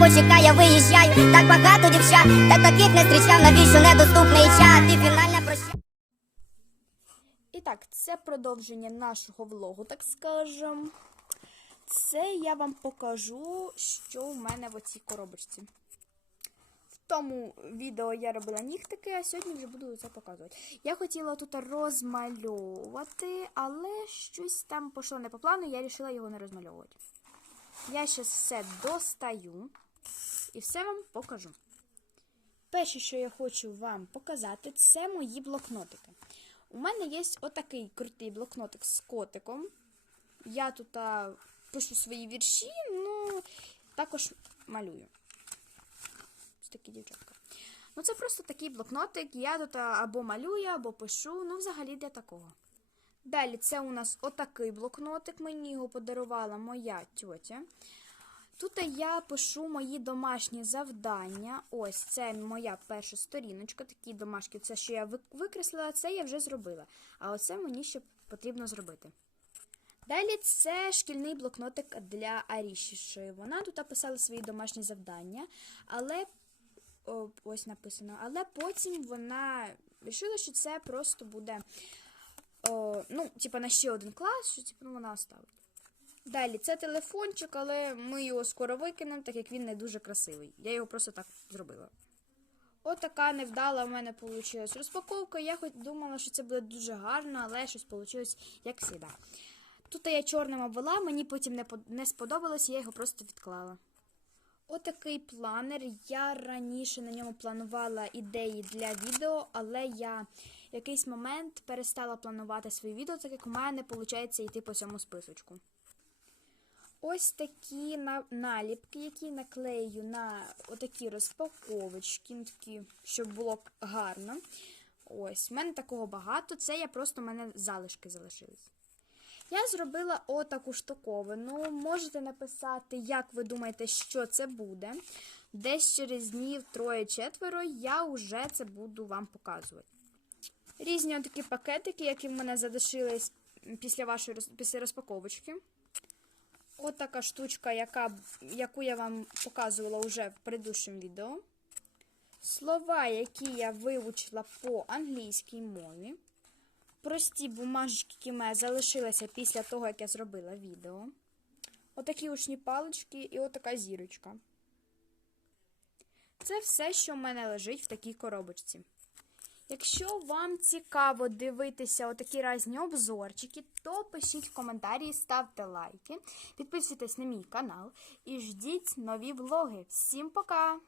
почекай, я виїжджаю. Так багато дівчат, та таких не зустрічав, навіщо недоступний чат. І фінальна проща. І так, це продовження нашого влогу, так скажем. Це я вам покажу, що в мене в оцій коробочці. В тому відео я робила нігтики, а сьогодні вже буду це показувати. Я хотіла тут розмальовувати, але щось там пішло не по плану, я вирішила його не розмальовувати. Я зараз все достаю і все вам покажу. Перше, що я хочу вам показати, це мої блокнотики. У мене є отакий крутий блокнотик з котиком. Я тут а, пишу свої вірші, ну також малюю. Ось такі дівчатка. Ну, це просто такий блокнотик. Я тут або малюю, або пишу. Ну, взагалі для такого. Далі це у нас отакий блокнотик. Мені його подарувала моя тьотя. Тут я пишу мої домашні завдання. Ось це моя перша сторіночка. Такі домашки. Це, що я викреслила, це я вже зробила. А оце мені ще потрібно зробити. Далі це шкільний блокнотик для Арішіші. Вона тут писала свої домашні завдання, але ось написано. Але потім вона вирішила, що це просто буде о, ну, типа на ще один клас, що типу, ну, вона оставить. Далі це телефончик, але ми його скоро викинемо, так як він не дуже красивий. Я його просто так зробила. От невдала в мене вийшла розпаковка. Я хоч думала, що це буде дуже гарно, але щось вийшло як завжди. Тут я чорним обвела, мені потім не, не сподобалось, я його просто відклала. Отакий планер. Я раніше на ньому планувала ідеї для відео, але я якийсь момент перестала планувати свої відео, так як у мене виходить йти по цьому списочку. Ось такі наліпки, які наклею на отакі розпаковочки, ну, такі, щоб було гарно. Ось, в мене такого багато. Це я просто в мене залишки залишились. Я зробила отаку штуковину. Можете написати, як ви думаєте, що це буде. Десь через днів троє-четверо я вже це буду вам показувати. Різні такі пакетики, які в мене залишились після вашої після розпаковочки. От така штучка, яка, яку я вам показувала вже в предыдущому відео. Слова, які я вивчила по англійській мові. Прості бумажечки, які в мене залишилися після того, як я зробила відео. Отакі учні палички і отака зірочка. Це все, що в мене лежить в такій коробочці. Якщо вам цікаво дивитися отакі різні обзорчики, то пишіть коментарі, ставте лайки, підписуйтесь на мій канал і ждіть нові влоги. Всім пока!